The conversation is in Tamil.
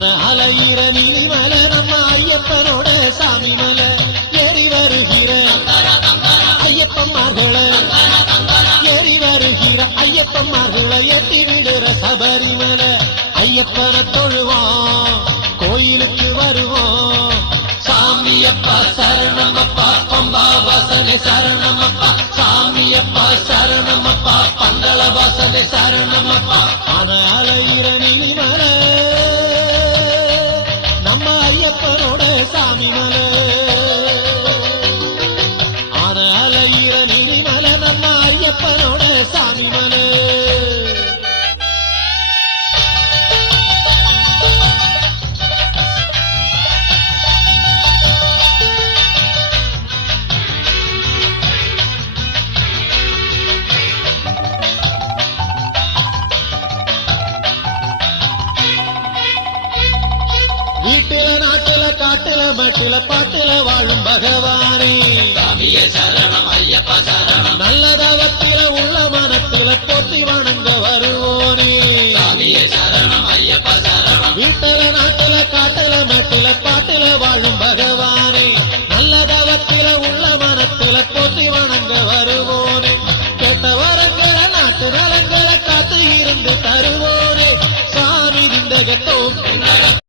அலையிற நீலிமலை நம்ம ஐயப்பனோட சாமி மலை ஏறி வருகிற ஐயப்பன்மார்களை ஏறி வருகிற ஐயப்பன்மார்களை எட்டி விடுற சபரிமலை ஐயப்பனை தொழுவோம் கோயிலுக்கு வருவோம் சாமியப்பா சரணமப்பா பம்பா வாசனை சரணமப்பா சாமியப்பா சரணமப்பா பந்தள வாசனை சரணமப்பா ஆன அலையிற நீலிமலை ஐயப்பனோட சாமி மலை ஆன அலையிற நீலிமலை நம்ம ஐயப்பனோட சாமி மலை வீட்டில நாட்டுல காட்டுல மட்டில பாட்டுல வாழும் பகவானே சாமியே சரணம் ஐயப்பா சரணம் நல்லதவத்தில உள்ள மனத்தில போற்றி வணங்க வருவோனே சாமியே சரணம் ஐயப்பா சரணம் வீட்டில நாட்டுல காட்டுல மட்டில பாட்டுல வாழும் பகவானே நல்லதவத்தில உள்ள மனத்தில போற்றி வணங்க வருவோனே கேட்ட வரங்களை நாட்டு நலங்களை காத்து இருந்து தருவோனே சாமி திந்தகத்தோம்